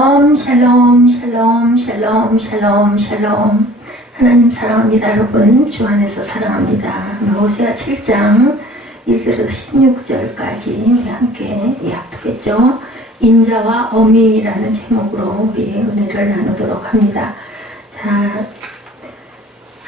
샬롬, 샬롬, 샬롬, 샬롬, 샬롬. 하나님 사랑합니다. 여러분, 주 안에서 사랑합니다. 호세아 7장 1절에서 16절까지 함께 합독했죠. 인자와 어미라는 제목으로 우리 은혜를 나누도록 합니다. 자,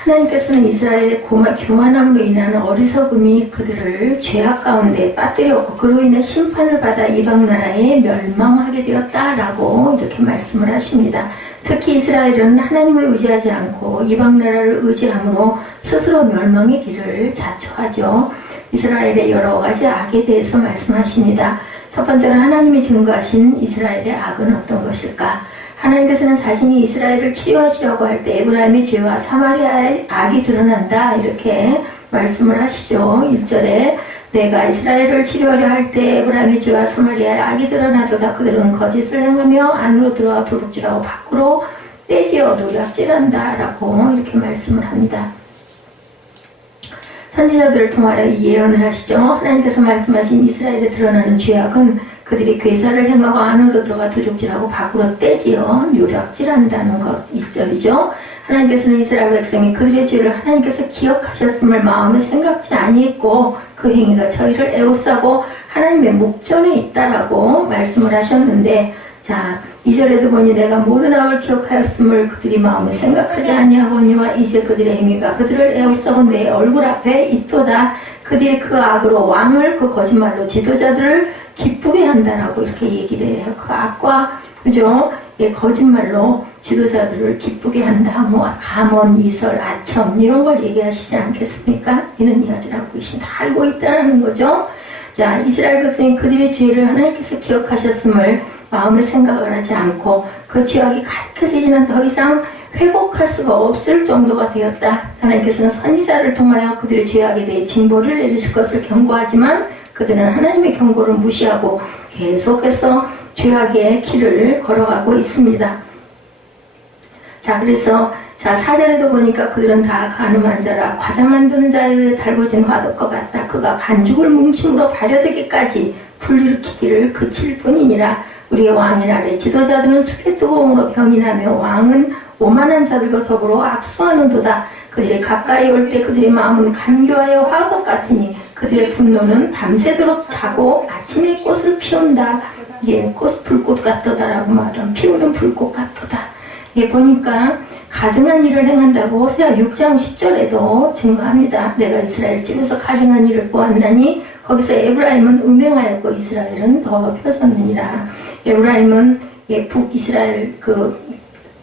하나님께서는 이스라엘의 교만함으로 인한 어리석음이 그들을 죄악 가운데 빠뜨렸고 그로 인해 심판을 받아 이방 나라에 멸망하게 되었다라고 이렇게 말씀을 하십니다. 특히 이스라엘은 하나님을 의지하지 않고 이방 나라를 의지함으로 스스로 멸망의 길을 자초하죠. 이스라엘의 여러 가지 악에 대해서 말씀하십니다. 첫 번째로 하나님이 증거하신 이스라엘의 악은 어떤 것일까? 하나님께서는 자신이 이스라엘을 치유하시려고 할 때 에브라임의 죄와 사마리아의 악이 드러난다 이렇게 말씀을 하시죠. 1절에 내가 이스라엘을 치료하려 할 때 에브라임의 죄와 사마리아의 악이 드러나도다. 그들은 거짓을 행하며 안으로 들어와 도둑질하고 밖으로 떼지어 노략질한다 라고 이렇게 말씀을 합니다. 선지자들을 통하여 이 예언을 하시죠. 하나님께서 말씀하신 이스라엘에 드러나는 죄악은 그들이 괴사를 행하고 안으로 들어가 도둑질하고 밖으로 떼지어 노략질한다는 것 1절이죠. 하나님께서는 이스라엘 백성이 그들의 죄를 하나님께서 기억하셨음을 마음에 생각지 아니했고 그 행위가 저희를 애워싸고 하나님의 목전에 있다라고 말씀을 하셨는데, 자 2절에도 보니 내가 모든 악을 기억하였음을 그들이 마음에 생각하지 아니하거니와 이제 그들의 행위가 그들을 애워싸고 내 얼굴 앞에 있도다. 그들이 그 악으로 왕을 그 거짓말로 지도자들을 기쁘게 한다라고 이렇게 얘기를 해요. 그 악과 그죠? 예, 거짓말로 지도자들을 기쁘게 한다. 뭐 감언, 이설, 아첨 이런 걸 얘기하시지 않겠습니까? 이런 이야기를 하고 계신다. 알고 있다는 거죠. 자, 이스라엘 백성이 그들의 죄를 하나님께서 기억하셨음을 마음에 생각을 하지 않고 그 죄악이 가득해지지는 더 이상 회복할 수가 없을 정도가 되었다. 하나님께서는 선지자를 통하여 그들의 죄악에 대해 징벌을 내리실 것을 경고하지만 그들은 하나님의 경고를 무시하고 계속해서 죄악의 길을 걸어가고 있습니다. 자, 그래서 4절에도 보니까 그들은 다 가늠한 자라 과자 만드는 자의 달궈진 화덕과 같다. 그가 반죽을 뭉침으로 발효되기까지 불일으키기를 그칠 뿐이니라. 우리의 왕인 아래 지도자들은 술의 뜨거움으로 병이 나며 왕은 오만한 자들과 더불어 악수하는도다. 그들이 가까이 올 때 그들의 마음은 간교하여 화덕 같으니 그들의 분노는 밤새도록 자고 아침에 꽃을 피운다. 이게 불꽃 같도다라고 말하면 피우는 불꽃 같도다. 이게 보니까 가증한 일을 행한다고 호세아 6장 10절에도 증거합니다. 내가 이스라엘 집에서 가증한 일을 보았나니 거기서 에브라임은 음행하였고 이스라엘은 더럽혀졌느니라. 에브라임은 북이스라엘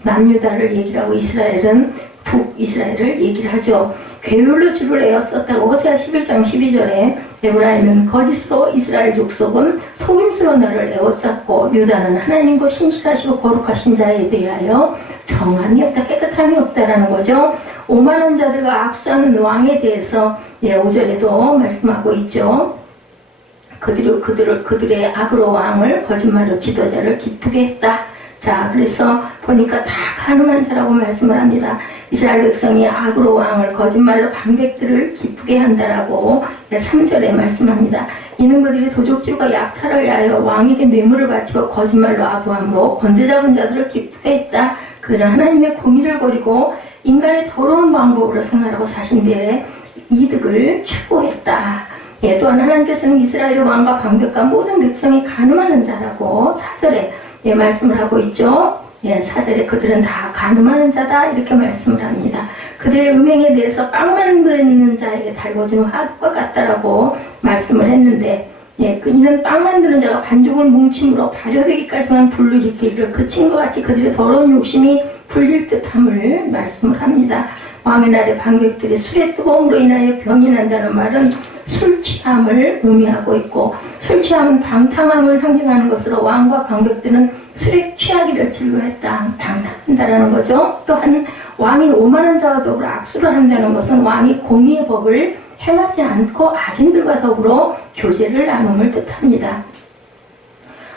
남유다를 얘기를 하고 이스라엘은 북이스라엘을 얘기를 하죠. 괴율로 주를 에었었다고 호세아 11장 12절에 에브라임은 거짓으로 이스라엘 족속은 속임수로 나를 에워쌌고 유다는 하나님과 신실하시고 거룩하신 자에 대하여 정함이 없다, 깨끗함이 없다라는 거죠. 오만한 자들과 악수하는 왕에 대해서 5절에도 말씀하고 있죠. 그들의 악으로 왕을 거짓말로 지도자를 기쁘게 했다. 자, 그래서 보니까 다 가늠한 자라고 말씀을 합니다. 이스라엘 백성이 악으로 왕을 거짓말로 반백들을 기쁘게 한다라고 3절에 말씀합니다. 이는 그들이 도적질과 약탈을 위하여 왕에게 뇌물을 바치고 거짓말로 아부함으로 권세 잡은 자들을 기쁘게 했다. 그들은 하나님의 공의를 버리고 인간의 더러운 방법으로 생활하고 자신 데에 이득을 추구했다. 또한 하나님께서는 이스라엘 왕과 방백과 모든 백성이 가늠하는 자라고 4절에 말씀을 하고 있죠. 4절에 그들은 다 가늠하는 자다 이렇게 말씀을 합니다. 그들의 음행에 대해서 빵 만드는 자에게 달궈진 화덕과 같다라고 말씀을 했는데, 이는 빵 만드는 자가 반죽을 뭉침으로 발효되기까지만 불일으키기를 그친 것 같이 그들의 더러운 욕심이 불릴 듯함을 말씀을 합니다. 왕의 날에 반객들이 술의 뜨거움으로 인하여 병이 난다는 말은 술 취함을 의미하고 있고, 술 취함은 방탕함을 상징하는 것으로 왕과 방백들은 술에 취하기를 즐거워했다. 방탕한다라는 거죠. 또한 왕이 오만한 자와 더불어 악수를 한다는 것은 왕이 공의의 법을 행하지 않고 악인들과 더불어 교제를 나눔을 뜻합니다.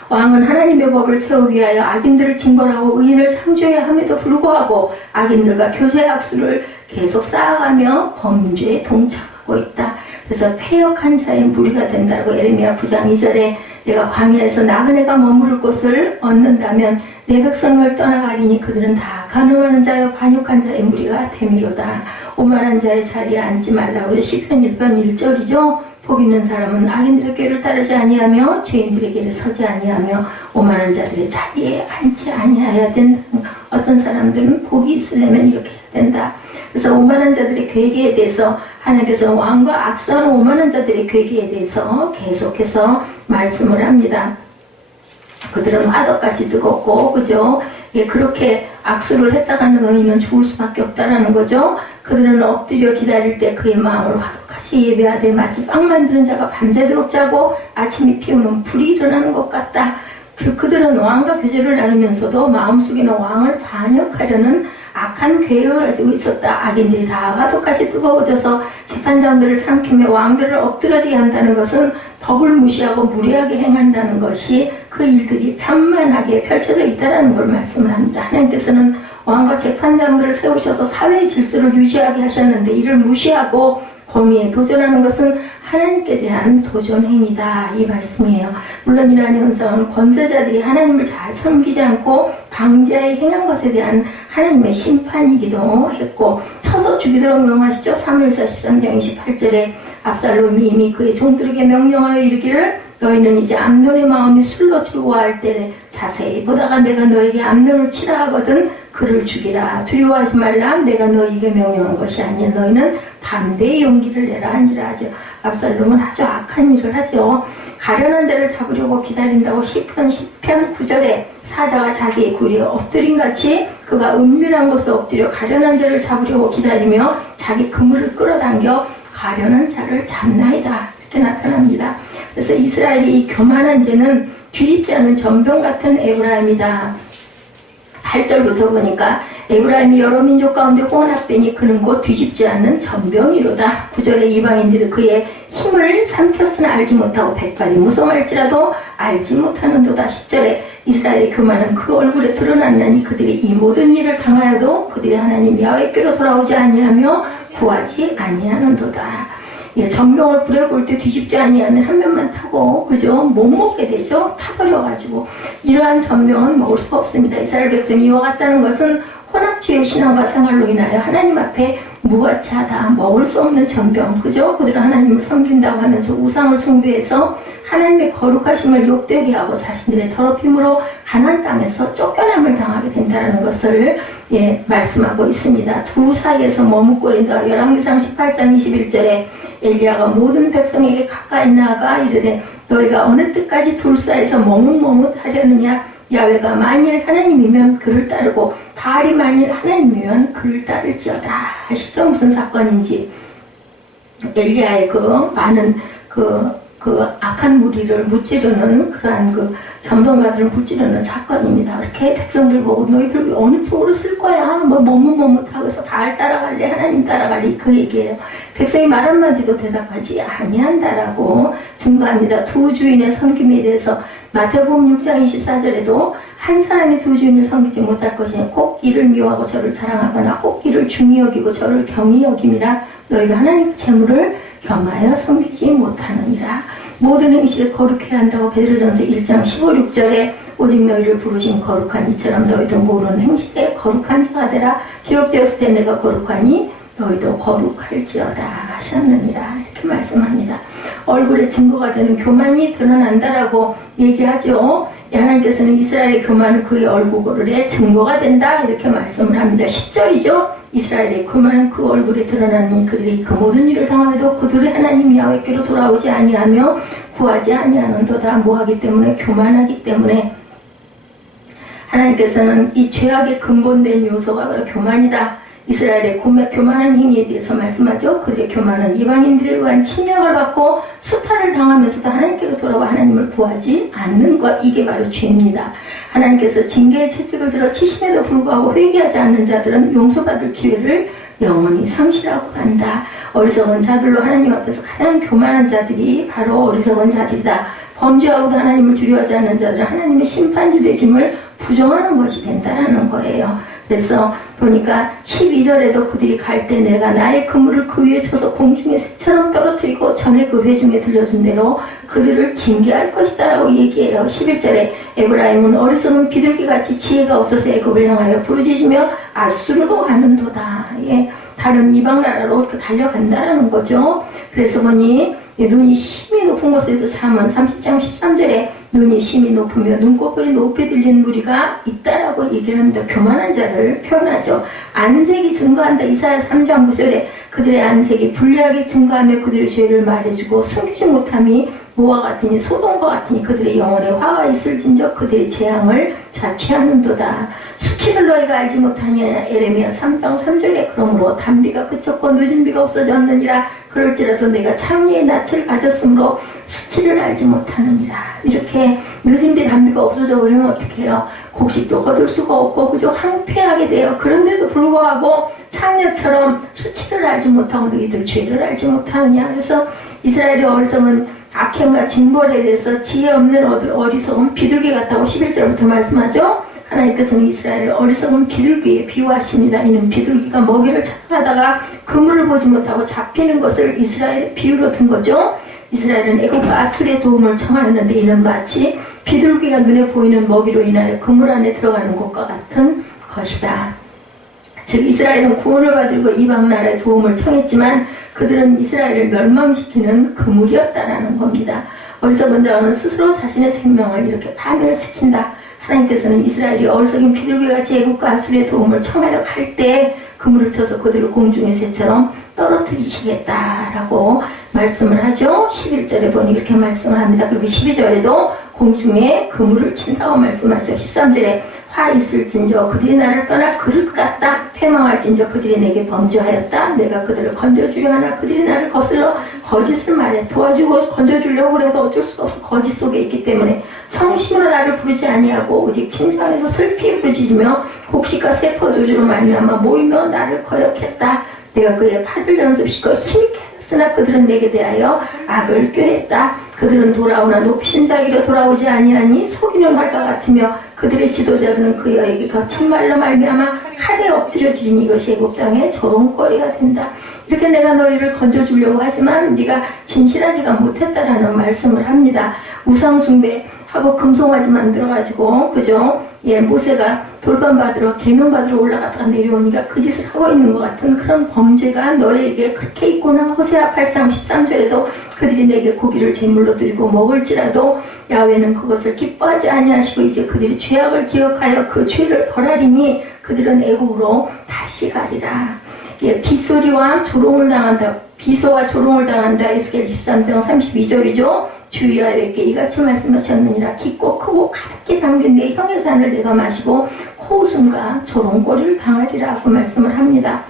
왕은 하나님의 법을 세우기 위하여 악인들을 징벌하고 의인을 상주해야 함에도 불구하고 악인들과 교제 악수를 계속 쌓아가며 범죄에 동참하고 있다. 그래서 패역한 자의 무리가 된다고 예레미야 9장 2절에 내가 광야에서 나그네가 머무를 곳을 얻는다면 내 백성을 떠나가리니 그들은 다 간음하는 자여 반역한 자의 무리가 되미로다. 오만한 자의 자리에 앉지 말라고 시편 1편 1절이죠. 복 있는 사람은 악인들의 꾀를 따르지 아니하며 죄인들의 길에 서지 아니하며 오만한 자들의 자리에 앉지 아니하여야 된다. 어떤 사람들은 복이 있으려면 이렇게 해야 된다. 그래서 오만한 자들의 괴계에 대해서 하나님께서 왕과 악수하는 오만한 자들의 괴계에 대해서 계속해서 말씀을 합니다. 그들은 화덕같이 뜨겁고 그죠? 예, 그렇게 악수를 했다가는 너희는 죽을 수밖에 없다라는 거죠. 그들은 엎드려 기다릴 때 그의 마음을 화덕같이 예배하되 마치 빵 만드는 자가 밤새도록 자고 아침이 피우는 불이 일어나는 것 같다. 그들은 왕과 교제를 나누면서도 마음속에는 왕을 반역하려는 악한 계획을 가지고 있었다. 악인들이 다 화덕같이 뜨거워져서 재판장들을 삼키며 왕들을 엎드러지게 한다는 것은 법을 무시하고 무례하게 행한다는 것이 그 일들이 편만하게 펼쳐져 있다는 걸 말씀을 합니다. 하나님께서는 왕과 재판장들을 세우셔서 사회의 질서를 유지하게 하셨는데 이를 무시하고 공의에 도전하는 것은 하나님께 대한 도전 행위다 이 말씀이에요. 물론 이러한 현상은 권세자들이 하나님을 잘 섬기지 않고 방자에 행한 것에 대한 하나님의 심판이기도 했고 쳐서 죽이도록 명하시죠. 3일사 13장 28절에 압살롬이 이미 그의 종들에게 명령하여 이르기를 너희는 이제 암논의 마음이 술로 즐거워할 때에 자세히 보다가 내가 너에게 암논을 치라 하거든 그를 죽이라. 두려워하지 말라. 내가 너희에게 명령한 것이 아니야. 너희는 담대히 용기를 내라 한지라 하죠. 압살롬은 아주 악한 일을 하죠. 가련한 자를 잡으려고 기다린다고 시편 10편 9절에 사자가 자기의 굴에 엎드린 같이 그가 은밀한 곳에 엎드려 가련한 자를 잡으려고 기다리며 자기 그물을 끌어당겨 가련한 자를 잡나이다. 이렇게 나타납니다. 그래서 이스라엘이 이 교만한 죄는 뒤집지 않는 전병 같은 에브라임이다. 8절부터 보니까 에브라임이 여러 민족 가운데 혼합되니 그는 곧 뒤집지 않는 전병이로다. 9절에 이방인들이 그의 힘을 삼켰으나 알지 못하고 백발이 무성할지라도 알지 못하는도다. 10절에 이스라엘의 교만은 그 얼굴에 드러났나니 그들이 이 모든 일을 당하여도 그들이 하나님 야훼께로 돌아오지 아니하며 구하지 아니하는도다. 예, 전병을 불에 볼 때 뒤집지 아니하면 한 면만 타고 그죠? 못 먹게 되죠? 타버려가지고 이러한 전병은 먹을 수가 없습니다. 이스라엘 백성이 이와 같다는 것은 혼합주의 신앙과 생활로 인하여 하나님 앞에 무가치하다. 먹을 수 없는 전병 그죠? 그들은 하나님을 섬긴다고 하면서 우상을 숭배해서 하나님의 거룩하심을 욕되게 하고 자신들의 더럽힘으로 가나안 땅에서 쫓겨남을 당하게 된다는 것을 예, 말씀하고 있습니다. 두 사이에서 머뭇거린다. 열왕기상 18장 21절에 엘리야가 모든 백성에게 가까이 나아가 이르되 너희가 어느 때까지 둘 사이에서 머뭇머뭇하려느냐. 야훼가 만일 하나님이면 그를 따르고 바알이 만일 하나님이면 그를 따를지어다. 아시죠? 무슨 사건인지. 엘리야의 그 많은 그 악한 무리를 무찌르는 그러한 그 점성가들을 무찌르는 사건입니다. 이렇게 백성들 보고 너희들 어느 쪽으로 쓸 거야? 뭐 머뭇머뭇하고 해서 바알 따라갈래? 하나님 따라갈래? 그 얘기예요. 백성이 말 한마디도 대답하지 아니한다라고 증거합니다. 두 주인의 섬김에 대해서 마태복음 6장 24절에도 한 사람이 두 주인을 섬기지 못할 것이니 혹 이를 미워하고 저를 사랑하거나 혹 이를 중히 여기고 저를 경히 여김이라 너희가 하나님의 재물을 겸하여 섬기지 못하느니라. 모든 행실을 거룩해야 한다고 베드로전서 1장 15, 16절에 오직 너희를 부르신 거룩한 이처럼 너희도 모르는 행실에 거룩한 자가 되라. 기록되었을 때 내가 거룩하니 너희도 거룩할지어다 하셨느니라. 이렇게 말씀합니다. 얼굴에 증거가 되는 교만이 드러난다라고 얘기하죠. 하나님께서는 이스라엘의 교만은 그의 얼굴에 증거가 된다 이렇게 말씀을 합니다. 10절이죠. 이스라엘의 교만은 그 얼굴에 드러나니 그들이 그 모든 일을 당하여도 그들의 하나님 야훼께로 돌아오지 아니하며 구하지 아니하는도다. 뭐하기 때문에? 교만하기 때문에. 하나님께서는 이 죄악의 근본된 요소가 바로 교만이다. 이스라엘의 교만한 행위에 대해서 말씀하죠. 그들의 교만은 이방인들에 의한 침략을 받고 수탈을 당하면서도 하나님께로 돌아와 하나님을 구하지 않는 것, 이게 바로 죄입니다. 하나님께서 징계의 채찍을 들어 치심에도 불구하고 회개하지 않는 자들은 용서받을 기회를 영원히 상실하고 한다. 어리석은 자들로 하나님 앞에서 가장 교만한 자들이 바로 어리석은 자들이다. 범죄하고도 하나님을 두려워하지 않는 자들은 하나님의 심판주 되심을 부정하는 것이 된다라는 거예요. 그래서 보니까 12절에도 그들이 갈 때 내가 나의 그물을 그 위에 쳐서 공중의 새처럼 떨어뜨리고 전에 그 회중에 들려준 대로 그들을 징계할 것이다 라고 얘기해요. 11절에 에브라임은 어리석은 비둘기같이 지혜가 없어서 애굽을 향하여 부르짖으며 아수르로 가는도다. 예, 다른 이방 나라로 이렇게 달려간다라는 거죠. 그래서 보니 눈이 심히 높은 곳에서 잠언 30장 13절에 눈이 심히 높으며 눈꺼풀이 높이 들린 무리가 있다라고 얘기를 합니다. 교만한 자를 표현하죠. 안색이 증거한다. 이사야 3장 9절에 그들의 안색이 불리하게 증거하며 그들의 죄를 말해주고 숨기지 못함이 뭐와 같으니 소돔과 같으니 그들의 영혼에 화가 있을진저 그들의 재앙을 자취하는도다. 수치를 너희가 알지 못하냐. 에레미야 3장 3절에 그러므로 단비가 그쳤고 늦은 비가 없어졌느니라. 그럴지라도 내가 창리의 낯을 가졌으므로 수치를 알지 못하느니라. 이렇게 늦은 비 단비가 없어져 버리면 어떻게 해요? 곡식도 거둘 수가 없고 그저 황폐하게 돼요. 그런데도 불구하고 창녀처럼 수치를 알지 못하고 너희들 죄를 알지 못하느냐. 그래서 이스라엘의 어리석은 악행과 징벌에 대해서 지혜 없는 어리석은 비둘기 같다고 11절부터 말씀하죠. 하나님께서는 이스라엘을 어리석은 비둘기에 비유하십니다. 이는 비둘기가 먹이를 찾아가다가 그물을 보지 못하고 잡히는 것을 이스라엘의 비유로 든 거죠. 이스라엘은 애국과 아수르의 도움을 청하였는데 이는 마치 비둘기가 눈에 보이는 먹이로 인하여 그물 안에 들어가는 것과 같은 것이다. 즉 이스라엘은 구원을 받으려고 이방 나라의 도움을 청했지만 그들은 이스라엘을 멸망시키는 그물이었다라는 겁니다. 어리석은 자는 스스로 자신의 생명을 이렇게 파멸시킨다. 하나님께서는 이스라엘이 어리석인 비둘기같이 애국과 아수르의 도움을 청하려 할 때 그물을 쳐서 그들을 공중의 새처럼 떨어뜨리시겠다라고 말씀을 하죠. 11절에 보니 이렇게 말씀을 합니다. 그리고 12절에도 공중에 그물을 친다고 말씀하죠. 13절에 화 있을진저 그들이 나를 떠나 그릇 같다. 패망할진저 그들이 내게 범죄하였다. 내가 그들을 건져주려 하나 그들이 나를 거슬러 거짓을 말해. 도와주고 건져주려고 해도 어쩔 수가 없어. 거짓 속에 있기 때문에 성심으로 나를 부르지 아니하고 오직 침상에서 슬피 부르짖으며 곡식과 세포 조주로 말미암아 모이며 나를 거역했다. 내가 그의 팔을 연습시켜 힘있게 했으나 그들은 내게 대하여 악을 꾀했다. 그들은 돌아오나 높이신 자기로 돌아오지 아니하니 속이는 활과 같으며 그들의 지도자들은 그여에게 거친 말로 말미암아 칼에 엎드려지니 이것이 애국 땅의 조롱거리가 된다. 이렇게 내가 너희를 건져주려고 하지만 네가 진실하지가 못했다라는 말씀을 합니다. 우상숭배하고 금송아지 만들어가지고 그죠? 예, 모세가 돌반 받으러 계명 받으러 올라갔다가 내려오니까 그 짓을 하고 있는 것 같은 그런 범죄가 너에게 그렇게 있구나. 호세아 8장 13절에도 그들이 내게 고기를 제물로 드리고 먹을지라도 야훼는 그것을 기뻐하지 아니하시고 이제 그들이 죄악을 기억하여 그 죄를 벌하리니 그들은 애국으로 다시 가리라. 예, 빗소리와 조롱을 당한다. 비소와 조롱을 당한다. 에스겔 23장 32절이죠. 주 여호와께 이같이 말씀하셨느니라. 깊고 크고 가득히 담긴 내 형의 잔을 내가 마시고 코웃음과 조롱거리를 당하리라고 말씀을 합니다.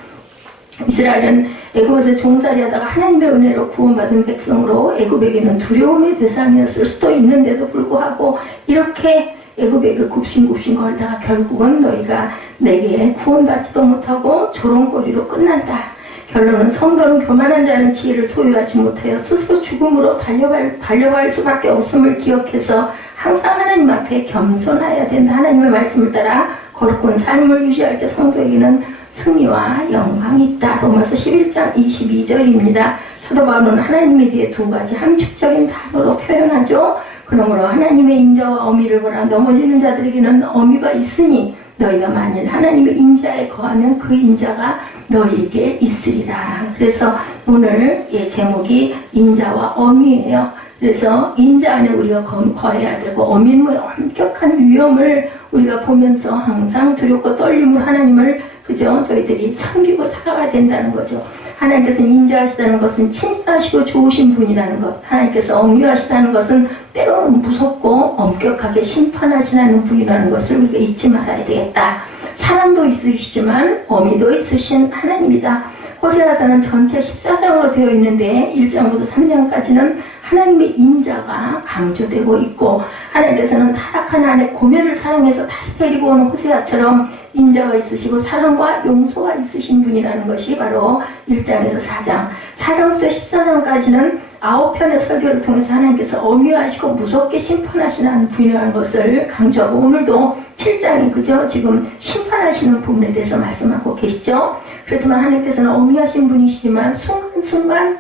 이스라엘은 애굽에서 종살이하다가 하나님의 은혜로 구원받은 백성으로 애굽에게는 두려움의 대상이었을 수도 있는데도 불구하고 이렇게 애굽에게 굽신굽신 걸다가 결국은 너희가 내게 구원받지도 못하고 조롱거리로 끝난다. 결론은 성도는 교만한 자는 지혜를 소유하지 못하여 스스로 죽음으로 달려갈 수밖에 없음을 기억해서 항상 하나님 앞에 겸손해야 된다. 하나님의 말씀을 따라 거룩한 삶을 유지할 때 성도에게는 승리와 영광이 있다. 로마서 11장 22절입니다. 사도 바울은 하나님에 대해 두 가지 함축적인 단어로 표현하죠. 그러므로 하나님의 인자와 어미를 보라. 넘어지는 자들에게는 어미가 있으니 너희가 만일 하나님의 인자에 거하면 그 인자가 너희에게 있으리라. 그래서 오늘 제목이 인자와 어미예요. 그래서 인자 안에 우리가 거해야 되고 어미의 엄격한 위험을 우리가 보면서 항상 두렵고 떨림으로 하나님을 그저 저희들이 섬기고 살아가야 된다는 거죠. 하나님께서는 인자하시다는 것은 친절하시고 좋으신 분이라는 것, 하나님께서 엄유하시다는 것은 때로는 무섭고 엄격하게 심판하시는 분이라는 것을 우리가 잊지 말아야 되겠다. 사랑도 있으시지만 어미도 있으신 하나님이다. 호세아서는 전체 14장으로 되어 있는데 1장부터 3장까지는 하나님의 인자가 강조되고 있고 하나님께서는 타락한 아내 고멜을 사랑해서 다시 데리고 오는 호세아처럼 인자가 있으시고 사랑과 용서가 있으신 분이라는 것이 바로 1장에서 4장, 4장부터 14장까지는 9편의 설교를 통해서 하나님께서 엄유하시고 무섭게 심판하시는 분이라는 것을 강조하고 오늘도 7장이 그죠? 지금 심판하시는 판단하시는 부분에 대해서 말씀하고 계시죠. 그렇지만 하나님께서는 어미하신 분이시지만 순간순간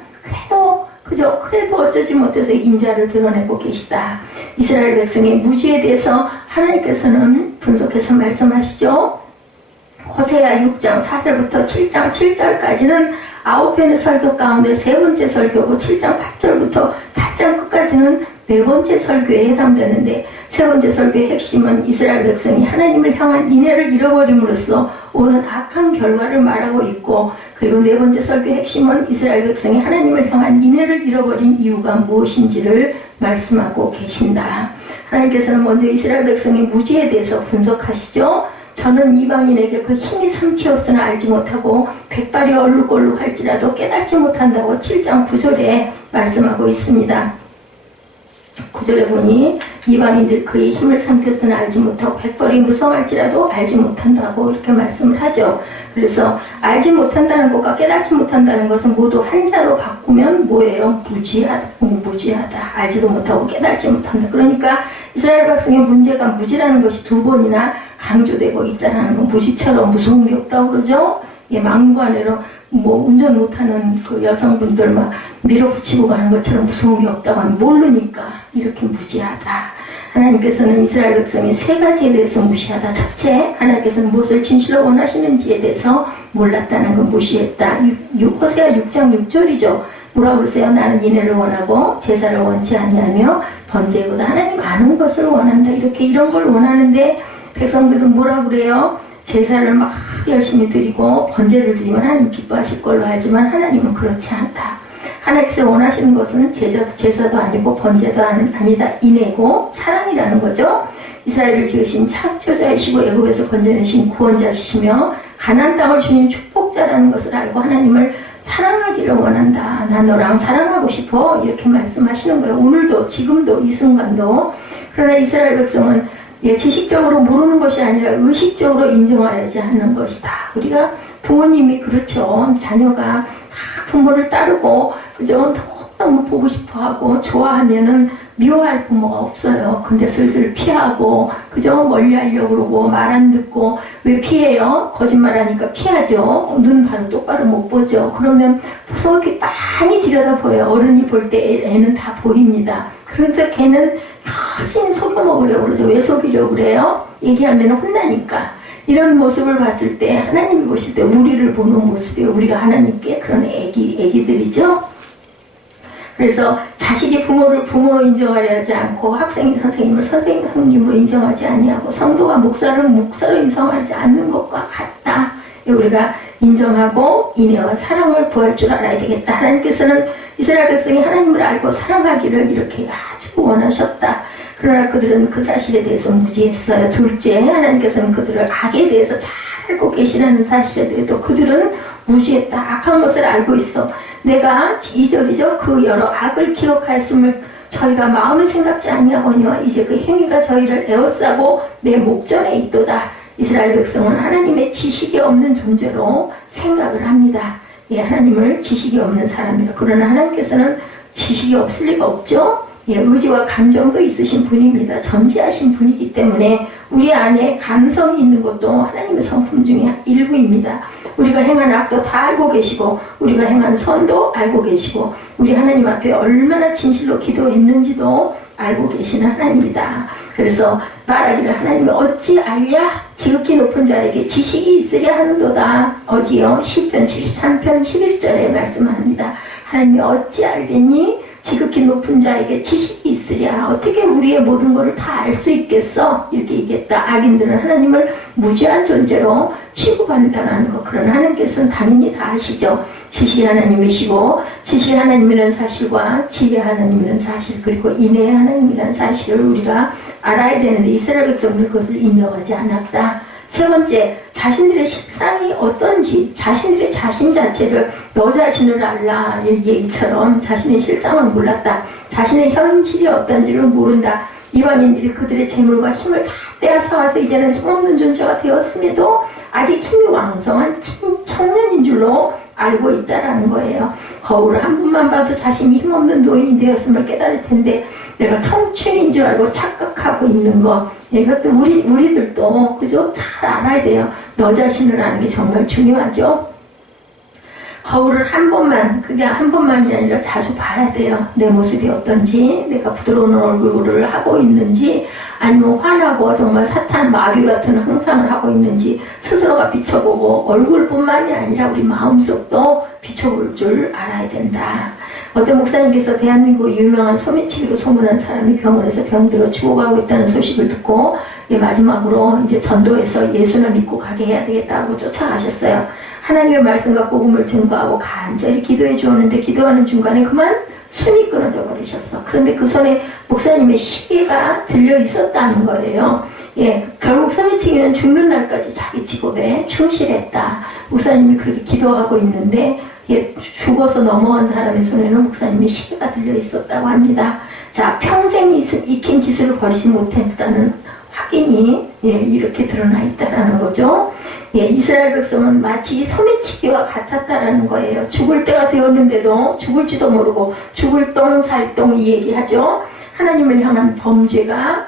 그래도 어쩌지 못해서 인자를 드러내고 계시다. 이스라엘 백성의 무지에 대해서 하나님께서는 분석해서 말씀하시죠. 호세아 6장 4절부터 7장 7절까지는 9편의 설교 가운데 세 번째 설교고 7장 8절부터 8장 끝까지는 네 번째 설교에 해당되는데, 세 번째 설교의 핵심은 이스라엘 백성이 하나님을 향한 인애를 잃어버림으로써 오는 악한 결과를 말하고 있고, 그리고 네 번째 설교의 핵심은 이스라엘 백성이 하나님을 향한 인애를 잃어버린 이유가 무엇인지를 말씀하고 계신다. 하나님께서는 먼저 이스라엘 백성의 무지에 대해서 분석하시죠. 저는 이방인에게 그 힘이 삼키었으나 알지 못하고 백발이 얼룩얼룩할지라도 깨닫지 못한다고 7장 9절에 말씀하고 있습니다. 9절에 보니 이방인들 그의 힘을 삼켰으나 알지 못하고 백발이 무성할지라도 알지 못한다고 이렇게 말씀을 하죠. 그래서 알지 못한다는 것과 깨닫지 못한다는 것은 모두 한자로 바꾸면 뭐예요? 무지하다. 알지도 못하고 깨닫지 못한다. 그러니까 이스라엘 백성의 문제가 무지라는 것이 두 번이나 강조되고 있다는 거. 무지처럼 무서운 게 없다고 그러죠. 막무가내로 운전 못하는 그 여성분들 막 밀어붙이고 가는 것처럼 무서운 게 없다고 하면 모르니까 이렇게 무지하다. 하나님께서는 이스라엘 백성이 세 가지에 대해서 무시하다. 첫째, 하나님께서는 무엇을 진실로 원하시는지에 대해서 몰랐다는 거 무시했다. 호세아 6장 6절이죠. 뭐라고 그러세요? 나는 인애를 원하고 제사를 원치 아니하며 번제보다 하나님 아는 것을 원한다. 이런 걸 원하는데 백성들은 뭐라고 그래요? 제사를 막 열심히 드리고 번제를 드리면 하나님 기뻐하실 걸로 알지만 하나님은 그렇지 않다. 하나님께서 원하시는 것은 제사도 아니고 번제도 아니다. 인애고 사랑이라는 거죠. 이스라엘을 지으신 창조자이시고 애굽에서 건져내신 구원자시시며 가나안 땅을 주신 축복자라는 것을 알고 하나님을 사랑하기를 원한다. 나 너랑 사랑하고 싶어. 이렇게 말씀하시는 거예요. 오늘도 지금도 이 순간도. 그러나 이스라엘 백성은 지식적으로 모르는 것이 아니라 의식적으로 인정하여야 하는 것이다. 우리가 부모님이 그렇죠. 자녀가 부모를 따르고 그죠? 너무 보고 싶어하고 좋아하면은 미워할 부모가 없어요. 근데 슬슬 피하고 그죠? 멀리하려고 그러고 말 안 듣고. 왜 피해요? 거짓말하니까 피하죠. 눈 바로 똑바로 못 보죠. 그러면 속이 많이 들여다보여요. 어른이 볼 때 애는 다 보입니다. 그런데 걔는 훨씬 속여먹으려고 그러죠. 왜 속이려고 그래요? 얘기하면 혼나니까. 이런 모습을 봤을 때 하나님이 보실 때 우리를 보는 모습이에요. 우리가 하나님께 그런 애기들이죠. 그래서 자식이 부모를 부모로 인정하려 하지 않고 학생이 선생님을 선생님으로 인정하지 아니하고 성도가 목사를 목사로 인정하지 않는 것과 같다. 우리가 인정하고 인애와 사랑을 구할 줄 알아야 되겠다. 하나님께서는 이스라엘 백성이 하나님을 알고 사랑하기를 이렇게 아주 원하셨다. 그러나 그들은 그 사실에 대해서 무지했어요. 둘째, 하나님께서는 그들을 악에 대해서 잘 알고 계시라는 사실에 대해서 그들은 무지했다. 악한 것을 알고 있어. 내가 2절이죠. 그 여러 악을 기억하였음을 저희가 마음에 생각지 아니하거니와 이제 그 행위가 저희를 에워싸고 내 목전에 있도다. 이스라엘 백성은 하나님의 지식이 없는 존재로 생각을 합니다. 하나님을 지식이 없는 사람이다. 그러나 하나님께서는 지식이 없을 리가 없죠. 의지와 감정도 있으신 분입니다. 전지하신 분이기 때문에 우리 안에 감성이 있는 것도 하나님의 성품 중에 일부입니다. 우리가 행한 악도 다 알고 계시고 우리가 행한 선도 알고 계시고 우리 하나님 앞에 얼마나 진실로 기도했는지도 알고 계시는 하나님이다. 그래서 말하기를 하나님이 어찌 알랴? 지극히 높은 자에게 지식이 있으랴 하는도다. 어디요? 시편 73편 11절에 말씀합니다. 하나님이 어찌 알겠니? 지극히 높은 자에게 지식이 있으랴. 어떻게 우리의 모든 것을 다 알 수 있겠어? 이렇게 얘기했다. 악인들은 하나님을 무지한 존재로 취급한다는 것. 그러나 하나님께서는 당연히 다 아시죠. 지식이 하나님이시고 지식이 하나님이라는 사실과 지혜 하나님이라는 사실 그리고 인애 하나님이라는 사실을 우리가 알아야 되는데 이스라엘 백성들 그것을 인정하지 않았다. 세 번째, 자신들의 실상이 어떤지, 자신들의 자신 자체를 너 자신을 알라 얘기처럼 자신의 실상을 몰랐다. 자신의 현실이 어떤지를 모른다. 이방인들이 그들의 재물과 힘을 다 빼앗아와서 이제는 힘없는 존재가 되었음에도 아직 힘이 왕성한 청년인 줄로 알고 있다라는 거예요. 거울을 한 번만 봐도 자신이 힘없는 노인이 되었음을 깨달을 텐데 내가 청춘인 줄 알고 착각하고 있는 거. 이것도 우리들도, 그죠? 잘 알아야 돼요. 너 자신을 아는 게 정말 중요하죠. 거울을 그게 한 번만이 아니라 자주 봐야 돼요. 내 모습이 어떤지, 내가 부드러운 얼굴을 하고 있는지, 아니면 화나고 정말 사탄 마귀 같은 형상을 하고 있는지 스스로가 비춰보고, 얼굴뿐만이 아니라 우리 마음속도 비춰볼 줄 알아야 된다. 어떤 목사님께서 대한민국 유명한 소매치기로 소문난 사람이 병원에서 병들어 죽어가고 있다는 소식을 듣고 마지막으로 이제 전도해서 예수를 믿고 가게 해야 되겠다고 쫓아가셨어요. 하나님의 말씀과 복음을 증거하고 간절히 기도해 주었는데 기도하는 중간에 그만 숨이 끊어져 버리셨어. 그런데 그 손에 목사님의 시계가 들려 있었다는 거예요. 결국 소매치기는 죽는 날까지 자기 직업에 충실했다. 목사님이 그렇게 기도하고 있는데 죽어서 넘어간 사람의 손에는 목사님의 시계가 들려 있었다고 합니다. 자, 평생 익힌 기술을 버리지 못했다는 확인이 이렇게 드러나 있다는 거죠. 이스라엘 백성은 마치 소매치기와 같았다라는 거예요. 죽을 때가 되었는데도 죽을지도 모르고 죽을 똥 살 똥 이 얘기하죠. 하나님을 향한 범죄가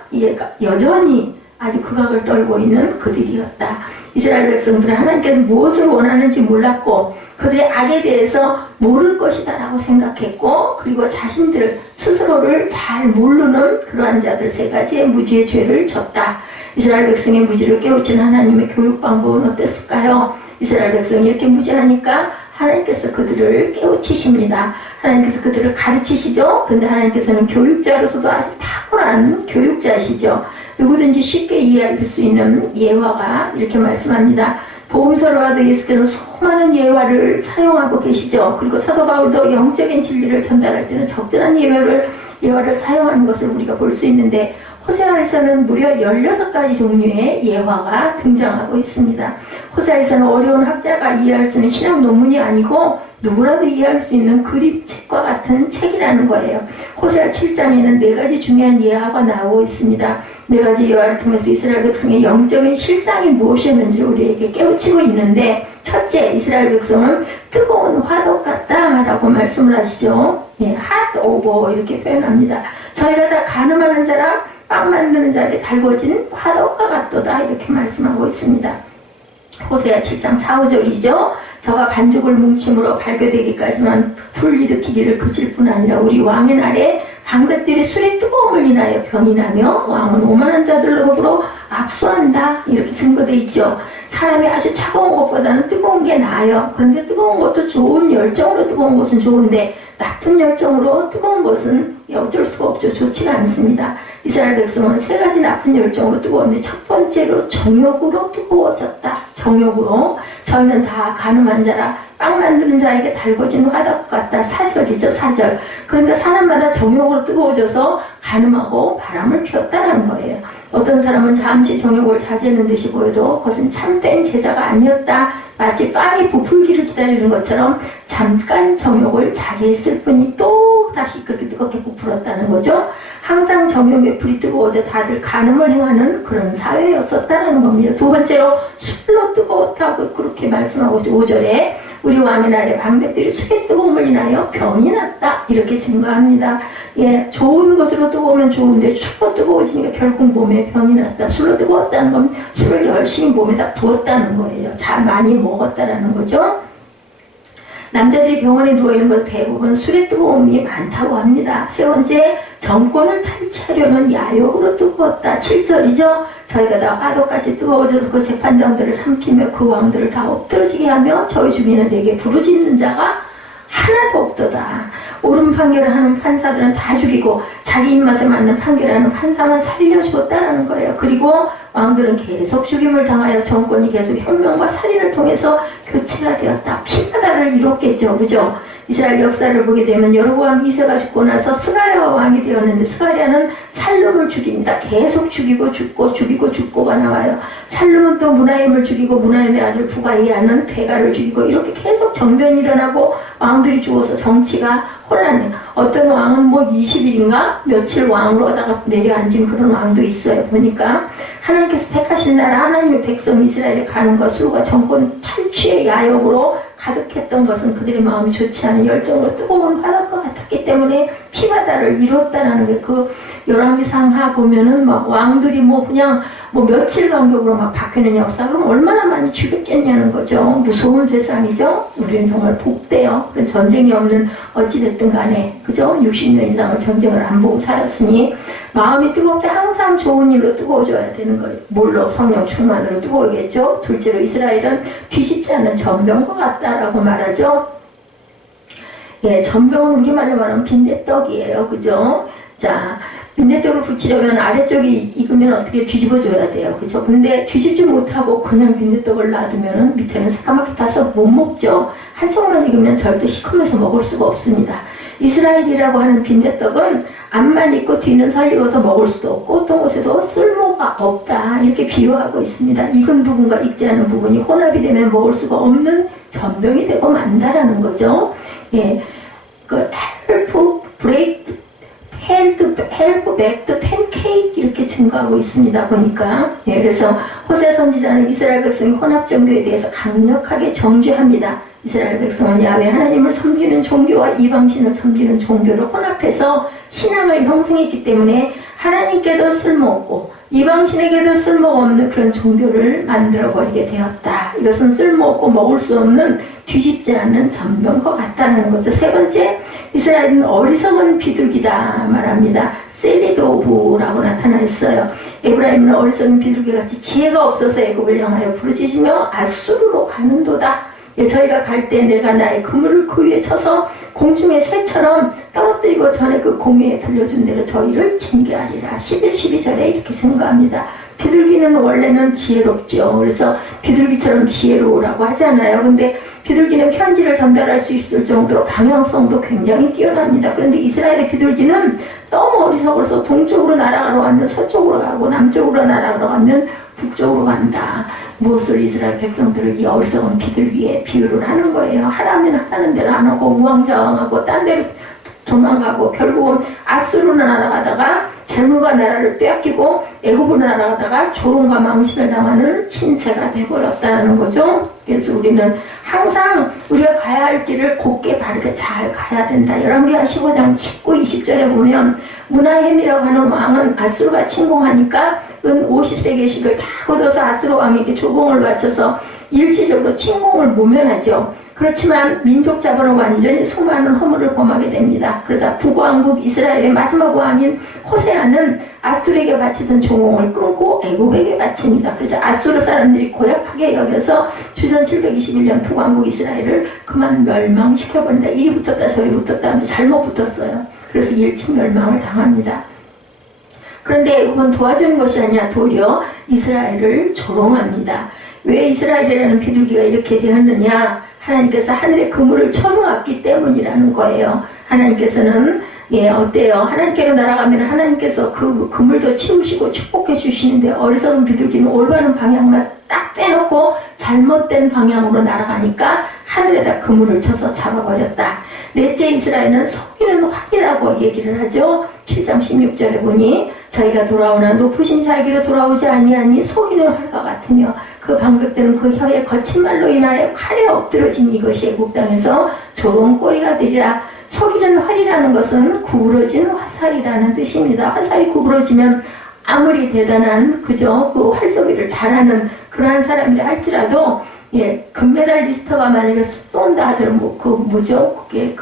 여전히 아주 극악을 떨고 있는 그들이었다. 이스라엘 백성들은 하나님께서 무엇을 원하는지 몰랐고 그들의 악에 대해서 모를 것이다 라고 생각했고, 그리고 자신들 스스로를 잘 모르는 그러한 자들 세 가지의 무지의 죄를 졌다. 이스라엘 백성의 무지를 깨우친 하나님의 교육 방법은 어땠을까요? 이스라엘 백성이 이렇게 무지하니까 하나님께서 그들을 깨우치십니다. 하나님께서 그들을 가르치시죠. 그런데 하나님께서는 교육자로서도 아주 탁월한 교육자시죠. 누구든지 쉽게 이해할 수 있는 예화가 이렇게 말씀합니다. 복음서를 봐도 예수께서 수많은 예화를 사용하고 계시죠. 그리고 사도 바울도 영적인 진리를 전달할 때는 적절한 예화를 사용하는 것을 우리가 볼 수 있는데, 호세아에서는 무려 16가지 종류의 예화가 등장하고 있습니다. 호세아에서는 어려운 학자가 이해할 수 있는 신학 논문이 아니고 누구라도 이해할 수 있는 그림책과 같은 책이라는 거예요. 호세아 7장에는 4가지 중요한 예화가 나오고 있습니다. 4가지 예화를 통해서 이스라엘 백성의 영적인 실상이 무엇이었는지 우리에게 깨우치고 있는데, 첫째, 이스라엘 백성은 뜨거운 화덕 같다라고 말씀을 하시죠. hot over 이렇게 표현합니다. 저희가 다 가늠하는 자라 빵 만드는 자에게 달궈진 화덕과 같도다 이렇게 말씀하고 있습니다. 호세아 7장 4, 5절이죠. 저가 반죽을 뭉침으로 발교되기까지만 불일으키기를 그칠 뿐 아니라 우리 왕의 날에 방백들이 술의 뜨거움을 인하여 병이 나며 왕은 오만한 자들로 더불어 악수한다 이렇게 증거되어 있죠. 사람이 아주 차가운 것보다는 뜨거운 게 나아요. 그런데 뜨거운 것도 좋은 열정으로 뜨거운 것은 좋은데 나쁜 열정으로 뜨거운 것은 어쩔 수가 없죠. 좋지가 않습니다. 이스라엘 백성은 3가지 나쁜 열정으로 뜨거웠는데 첫 번째로 정욕으로 뜨거워졌다. 정욕으로. 저희는 다 가늠한 자라 빵 만드는 자에게 달궈진 화덕 같다. 4절이죠. 4절. 그러니까 사람마다 정욕으로 뜨거워져서 가늠하고 바람을 피웠다는 거예요. 어떤 사람은 잠시 정욕을 자제하는 듯이 보여도 그것은 참된 제자가 아니었다. 마치 빵이 부풀기를 기다리는 것처럼 잠깐 정욕을 자제했을 뿐이 또 다시 그렇게 뜨겁게 부풀었다는 거죠. 항상 정욕의 불이 뜨거워져 다들 간음을 행하는 그런 사회였었다는 겁니다. 두 번째로 술로 뜨거웠다고 그렇게 말씀하고 5절에 우리 왕의 날에 방백들이 술의 뜨거움을 인하여 병이 났다 이렇게 증거합니다. 좋은 것으로 뜨거우면 좋은데 술로 뜨거워지니까 결국 몸에 병이 났다. 술로 뜨거웠다는 건 술을 열심히 몸에다 부었다는 거예요. 잘 많이 먹었다라는 거죠. 남자들이 병원에 누워있는 건 대부분 술의 뜨거움이 많다고 합니다. 세 번째, 정권을 탈취하려는 야욕으로 뜨거웠다. 7절이죠. 저희가 다 화덕같이 뜨거워져서 그 재판장들을 삼키며 그 왕들을 다 엎드러지게 하며 저희 중에는 내게 부르짖는 자가 하나도 없도다. 옳은 판결을 하는 판사들은 다 죽이고 자기 입맛에 맞는 판결하는 판사만 살려주었다는 거예요. 그리고 왕들은 계속 죽임을 당하여 정권이 계속 혁명과 살인을 통해서 교체가 되었다. 피바다를 이뤘겠죠. 그죠? 이스라엘 역사를 보게 되면 여로보암 2세가 죽고 나서 스가랴가 왕이 되었는데 스가랴는 살룸을 죽입니다. 계속 죽이고 죽고 죽이고 죽고가 나와요. 살룸은 또 무나임을 죽이고 무나임의 아들 부가이아는 베가를 죽이고 이렇게 계속 정변이 일어나고 왕들이 죽어서 정치가 혼란해요. 어떤 왕은 20일인가 며칠 왕으로 하다가 내려앉은 그런 왕도 있어요. 보니까 하나님께서 택하신 나라 하나님의 백성 이스라엘의 간음과 술과 정권 탈취의 야욕으로 가득했던 것은 그들의 마음이 좋지 않은 열정으로 뜨거운 화덕과 같았다. 했기 때문에 피바다를 이뤘다라는 게 그 열왕기상하 보면은 막 왕들이 뭐 그냥 뭐 며칠 간격으로 막 바뀌는 역사 그럼 얼마나 많이 죽였겠냐는 거죠. 무서운 세상이죠. 우리는 정말 복돼요. 그런 전쟁이 없는 어찌됐든 간에 그죠? 60년 이상을 전쟁을 안 보고 살았으니 마음이 뜨거울 때 항상 좋은 일로 뜨거워져야 되는 거예요. 뭘로? 성령 충만으로 뜨거워겠죠. 둘째로 이스라엘은 뒤집지 않는 전병과 같다라고 말하죠. 예, 전병은 우리말로 말하면 빈대떡이에요. 그죠? 자, 빈대떡을 붙이려면 아래쪽이 익으면 어떻게 뒤집어줘야 돼요. 그죠? 근데 뒤집지 못하고 그냥 빈대떡을 놔두면 밑에는 새까맣게 타서 못 먹죠. 한쪽만 익으면 절대 시커매서 먹을 수가 없습니다. 이스라엘이라고 하는 빈대떡은 앞만 익고 뒤는 설익어서 먹을 수도 없고 어떤 곳에도 쓸모가 없다 이렇게 비유하고 있습니다. 익은 부분과 익지 않은 부분이 혼합이 되면 먹을 수가 없는 전병이 되고 만다라는 거죠. 예, 그 헬프 백드 팬케이크 이렇게 증거하고 있습니다. 보니까 예, 그래서 호세 선지자는 이스라엘 백성이 혼합 종교에 대해서 강력하게 정죄합니다. 이스라엘 백성은 야훼 하나님을 섬기는 종교와 이방신을 섬기는 종교를 혼합해서 신앙을 형성했기 때문에 하나님께도 쓸모없고 이방신에게도 쓸모없는 그런 종교를 만들어버리게 되었다. 이것은 쓸모없고 먹을 수 없는 뒤집지 않는 전병과 같다는 거죠. 세 번째, 이스라엘은 어리석은 비둘기다 말합니다. 세리도브라고 나타나 있어요. 에브라임은 어리석은 비둘기같이 지혜가 없어서 애굽을 향하여 부르짖으며 아수르로 가는도다. 예, 저희가 갈 때 내가 나의 그물을 그 위에 쳐서 공중의 새처럼 떨어뜨리고 전에 그 공회에 들려준 대로 저희를 징계하리라. 11, 12절에 이렇게 증거합니다. 비둘기는 원래는 지혜롭죠. 그래서 비둘기처럼 지혜로우라고 하잖아요. 근데 비둘기는 편지를 전달할 수 있을 정도로 방향성도 굉장히 뛰어납니다. 그런데 이스라엘의 비둘기는 너무 어리석어서 동쪽으로 날아가러 가면 서쪽으로 가고 남쪽으로 날아가러 가면 북쪽으로 간다. 무엇을 이스라엘 백성들을 이 어리석은 비둘기에 비유를 하는 거예요. 하라면 하라는 대로 안 하고 우왕좌왕하고 딴 데로 도망가고 결국은 아수르로 날아가다가 재물과 나라를 빼앗기고 애굽으로 날아가다가 조롱과 망신을 당하는 친세가 되어버렸다는 거죠. 그래서 우리는 항상 우리가 가야 할 길을 곱게 바르게 잘 가야 된다. 열왕기하 15장 19, 20절에 보면 문하햄이라고 하는 왕은 아수르가 침공하니까 은 50세계씩을 다 걷어서 아수르 왕에게 조공을 바쳐서 일시적으로 침공을 모면하죠. 그렇지만 민족 자본은 완전히 수많은 허물을 범하게 됩니다. 그러다 북왕국 이스라엘의 마지막 왕인 호세아는 아수르에게 바치던 조공을 끊고 애굽에게 바칩니다. 그래서 아수르 사람들이 고약하게 여겨서 주전 721년 북왕국 이스라엘을 그만 멸망시켜버린다. 이리 붙었다 저리 붙었다 하면서 잘못 붙었어요. 그래서 일침멸망을 당합니다. 그런데 애굽은 도와주는 것이 아니라 도리어 이스라엘을 조롱합니다. 왜 이스라엘이라는 비둘기가 이렇게 되었느냐? 하나님께서 하늘의 그물을 쳐놓았기 때문이라는 거예요. 하나님께서는 어때요? 하나님께로 날아가면 하나님께서 그 그물도 치우시고 축복해 주시는데 어리석은 비둘기는 올바른 방향만 딱 빼놓고 잘못된 방향으로 날아가니까 하늘에다 그물을 쳐서 잡아버렸다. 넷째, 이스라엘은 속이는 활이라고 얘기를 하죠. 7장 16절에 보니 자기가 돌아오나 높으신 자기로 돌아오지 아니하니 속이는 활과 같으며 그 방백들은 그 혀의 거친 말로 인하여 칼에 엎드러진 이것이 애국 땅에서 조롱거리가 되리라. 속이는 활이라는 것은 구부러진 화살이라는 뜻입니다. 화살이 구부러지면 아무리 대단한 그저 그 활쏘기를 잘하는 그러한 사람이라 할지라도 금메달리스트가 만약에 쏜다 하더라도 그게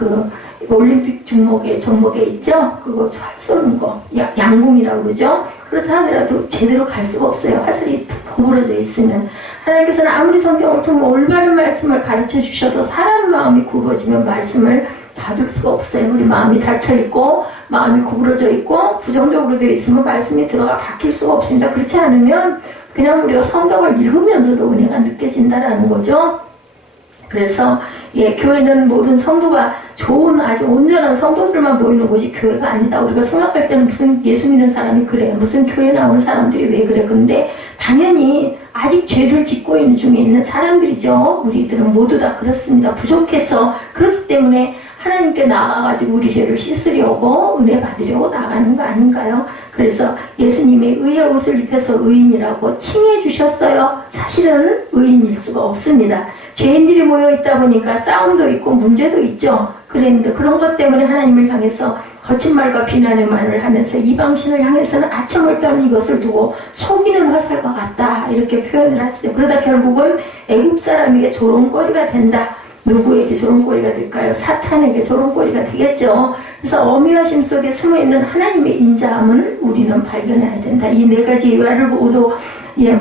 올림픽 종목에 있죠? 그거 활 쏘는 거, 양궁이라고 그러죠? 그렇다 하더라도 제대로 갈 수가 없어요. 화살이 구부러져 있으면. 하나님께서는 아무리 성경을 통해 올바른 말씀을 가르쳐 주셔도 사람 마음이 굽어지면 말씀을 받을 수가 없어요. 우리 마음이 닫혀있고 마음이 구부러져 있고 부정적으로 되어 있으면 말씀이 들어가 바뀔 수가 없습니다. 그렇지 않으면 그냥 우리가 성경을 읽으면서도 은혜가 느껴진다라는 거죠. 그래서 교회는 모든 성도가 좋은 아주 온전한 성도들만 모이는 곳이 교회가 아니다. 우리가 생각할 때는 무슨 예수 믿는 사람이 그래, 무슨 교회 나오는 사람들이 왜 그래. 근데 당연히 아직 죄를 짓고 있는 중에 있는 사람들이죠. 우리들은 모두 다 그렇습니다. 부족해서 그렇기 때문에 하나님께 나아가가지고 우리 죄를 씻으려고 은혜 받으려고 나가는 거 아닌가요? 그래서 예수님이 의의 옷을 입혀서 의인이라고 칭해 주셨어요. 사실은 의인일 수가 없습니다. 죄인들이 모여 있다 보니까 싸움도 있고 문제도 있죠. 그런데 그런 것 때문에 하나님을 향해서 거친 말과 비난의 말을 하면서 이방신을 향해서는 아첨을 떠는 이것을 두고 속이는 화살과 같다 이렇게 표현을 했어요. 그러다 결국은 애굽 사람에게 조롱거리가 된다. 누구에게 조롱거리가 될까요? 사탄에게 조롱거리가 되겠죠. 그래서 어미하심 속에 숨어있는 하나님의 인자함은 우리는 발견해야 된다. 이 네 가지 예화를 모두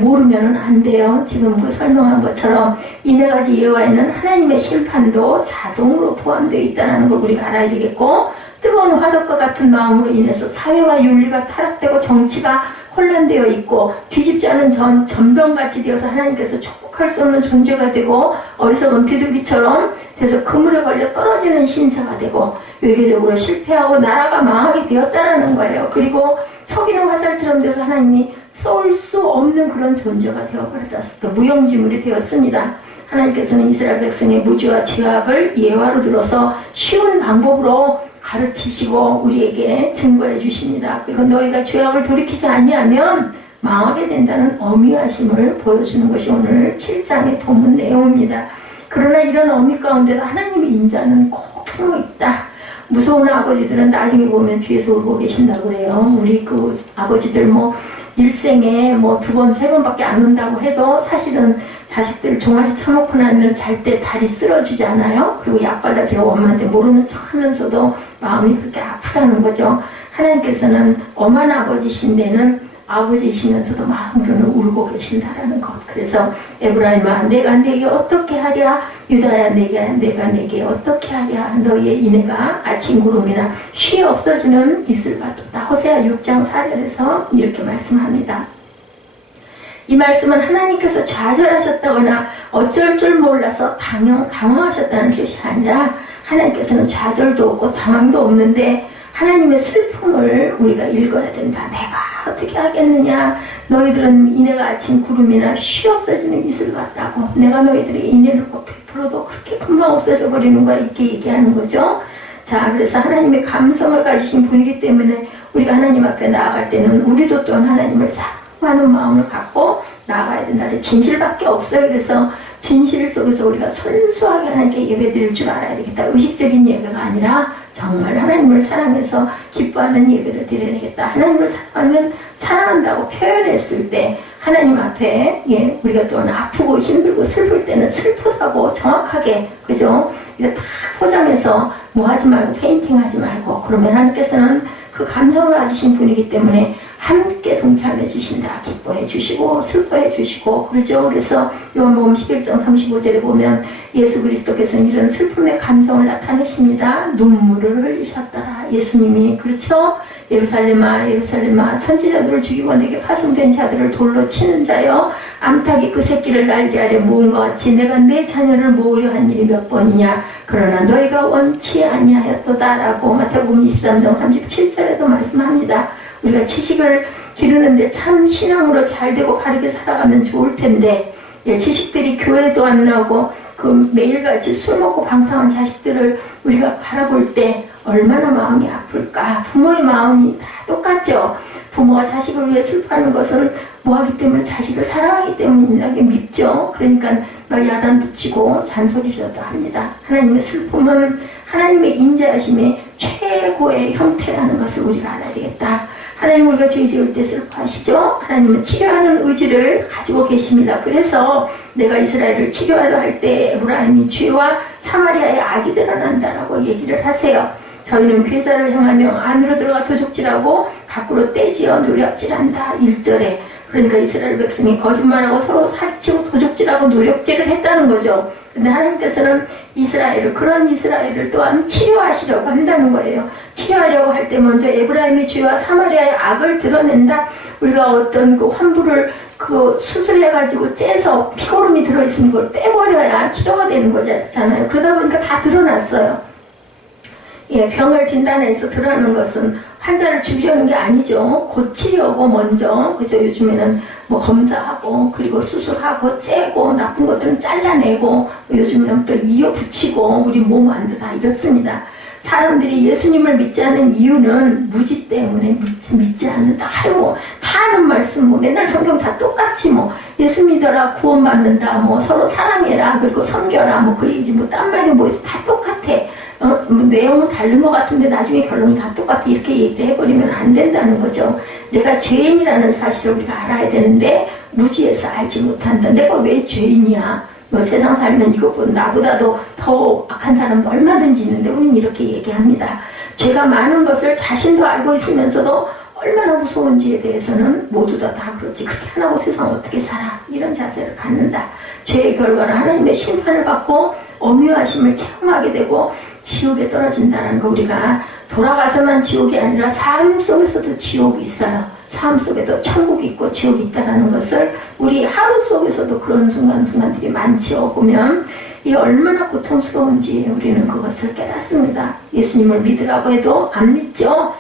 모르면 안 돼요. 지금 그 설명한 것처럼 이 네 가지 예화에는 하나님의 심판도 자동으로 포함되어 있다는 걸 우리가 알아야 되겠고, 뜨거운 화덕과 같은 마음으로 인해서 사회와 윤리가 타락되고 정치가 혼란되어 있고 뒤집지 않은 전병같이 되어서 하나님께서 축복할 수 없는 존재가 되고 어리석은 비둘기처럼 돼서 그물에 걸려 떨어지는 신세가 되고 외교적으로 실패하고 나라가 망하게 되었다는 거예요. 그리고 속이는 화살처럼 돼서 하나님이 쏠 수 없는 그런 존재가 되어버렸다. 무용지물이 되었습니다. 하나님께서는 이스라엘 백성의 무지와 죄악을 예화로 들어서 쉬운 방법으로 가르치시고 우리에게 증거해 주십니다. 그리고 너희가 죄악을 돌이키지 아니하면 망하게 된다는 엄위하심을 보여주는 것이 오늘 7장의 본문 내용입니다. 그러나 이런 엄위 가운데도 하나님의 인자는 꼭 숨어 있다. 무서운 아버지들은 나중에 보면 뒤에서 울고 계신다고 그래요. 우리 그 아버지들 일생에 두 번, 세 번밖에 안 온다고 해도 사실은 자식들 종아리 쳐놓고 나면 잘 때 다리 쓸어주지 않아요? 그리고 약 발라주고 엄마한테 모르는 척 하면서도 마음이 그렇게 아프다는 거죠. 하나님께서는 엄한 아버지신데는 아버지이시면서도 마음으로는 울고 계신다라는 것. 그래서 에브라임아 내가 내게 어떻게 하랴, 유다야 내가 내게 어떻게 하랴, 너희의 인애가 아침 구름이나 쉬 없어지는 이슬 같도다. 호세아 6장 4절에서 이렇게 말씀합니다. 이 말씀은 하나님께서 좌절하셨다거나 어쩔 줄 몰라서 당황하셨다는 뜻이 아니라 하나님께서는 좌절도 없고 당황도 없는데 하나님의 슬픔을 우리가 읽어야 된다. 내가 어떻게 하겠느냐. 너희들은 인애가 아침 구름이나 쉬 없어지는 이슬 같다고. 내가 너희들의 인애를 꼭 베풀어도 그렇게 금방 없어져 버리는 거야. 이렇게 얘기하는 거죠. 자, 그래서 하나님의 감성을 가지신 분이기 때문에 우리가 하나님 앞에 나아갈 때는 우리도 또한 하나님을 사랑하는 마음을 갖고 나아가야 된다. 진실밖에 없어요. 그래서 진실 속에서 우리가 순수하게 하나님께 예배드릴 줄 알아야 되겠다. 의식적인 예배가 아니라 정말 하나님을 사랑해서 기뻐하는 예배를 드려야 되겠다. 하나님을 사랑하면 사랑한다고 표현했을 때 하나님 앞에 우리가 또한 아프고 힘들고 슬플 때는 슬프다고 정확하게 그죠? 이거 다 포장해서 하지 말고 페인팅 하지 말고 그러면 하나님께서는 그 감성을 가지신 분이기 때문에 함께 동참해 주신다. 기뻐해 주시고 슬퍼해 주시고 그러죠. 그래서 요한복음 11장 35절에 보면 예수 그리스도께서는 이런 슬픔의 감정을 나타내십니다. 눈물을 흘리셨더라. 예수님이 그렇죠. 예루살렘아 예루살렘아 선지자들을 죽이고 내게 파송된 자들을 돌로 치는 자여 암탉이 그 새끼를 날개 아래 모은 것 같이 내가 내 자녀를 모으려 한 일이 몇 번이냐. 그러나 너희가 원치 아니하였도다 라고 마태복음 23장 37절에도 말씀합니다. 우리가 지식을 기르는데 참 신앙으로 잘 되고 바르게 살아가면 좋을 텐데 지식들이 교회도 안 나오고 그 매일같이 술 먹고 방탕한 자식들을 우리가 바라볼 때 얼마나 마음이 아플까. 부모의 마음이 다 똑같죠. 부모가 자식을 위해 슬퍼하는 것은 뭐하기 때문에 자식을 사랑하기 때문이라고 믿죠. 그러니까 야단도 치고 잔소리라도 합니다. 하나님의 슬픔은 하나님의 인자하심의 최고의 형태라는 것을 우리가 알아야 되겠다. 하나님 우리가 죄 지을 때 슬퍼하시죠. 하나님은 치료하는 의지를 가지고 계십니다. 그래서 내가 이스라엘을 치료하려 할 때 에브라임이 죄와 사마리아의 악이 드러난다라고 얘기를 하세요. 저희는 괴사를 향하며 안으로 들어가 도적질하고 밖으로 떼지어 노력질한다. 1절에. 그러니까 이스라엘 백성이 거짓말하고 서로 사기치고 도적질하고 노력질을 했다는 거죠. 근데 하나님께서는 그런 이스라엘을 또한 치료하시려고 한다는 거예요. 치료하려고 할 때 먼저 에브라임의 죄와 사마리아의 악을 드러낸다. 우리가 어떤 그 환부를 수술해가지고 째서 피고름이 들어있으면 그걸 빼버려야 치료가 되는 거잖아요. 그러다 보니까 다 드러났어요. 병을 진단해서 드러나는 것은 환자를 죽이려는 게 아니죠. 고치려고 먼저, 그죠? 요즘에는 검사하고, 그리고 수술하고, 째고, 나쁜 것들은 잘라내고, 요즘에는 또 이어 붙이고, 우리 몸 안도 다 이렇습니다. 사람들이 예수님을 믿지 않는 이유는 무지 때문에 믿지 않는다. 아이고, 다 아는 말씀, 뭐 맨날 성경 다 똑같지 뭐. 예수 믿어라, 구원받는다, 뭐 서로 사랑해라, 그리고 섬겨라, 뭐 그 얘기지, 뭐 딴 말이 뭐 있어. 다 똑같아. 뭐 내용은 다른 것 같은데 나중에 결론이 다 똑같아. 이렇게 얘기를 해버리면 안 된다는 거죠. 내가 죄인이라는 사실을 우리가 알아야 되는데 무지해서 알지 못한다. 내가 왜 죄인이야? 뭐 세상 살면 이것보다 나보다도 더 악한 사람도 얼마든지 있는데 우리는 이렇게 얘기합니다. 죄가 많은 것을 자신도 알고 있으면서도 얼마나 무서운지에 대해서는 모두 다 그렇지. 그렇게 안 하고 세상 어떻게 살아? 이런 자세를 갖는다. 죄의 결과는 하나님의 심판을 받고 엄유하심을 체험하게 되고 지옥에 떨어진다는 거. 우리가 돌아가서만 지옥이 아니라 삶 속에서도 지옥이 있어요. 삶 속에도 천국이 있고 지옥이 있다는 것을 우리 하루 속에서도 그런 순간순간들이 많지요. 보면 이 얼마나 고통스러운지 우리는 그것을 깨닫습니다. 예수님을 믿으라고 해도 안 믿죠.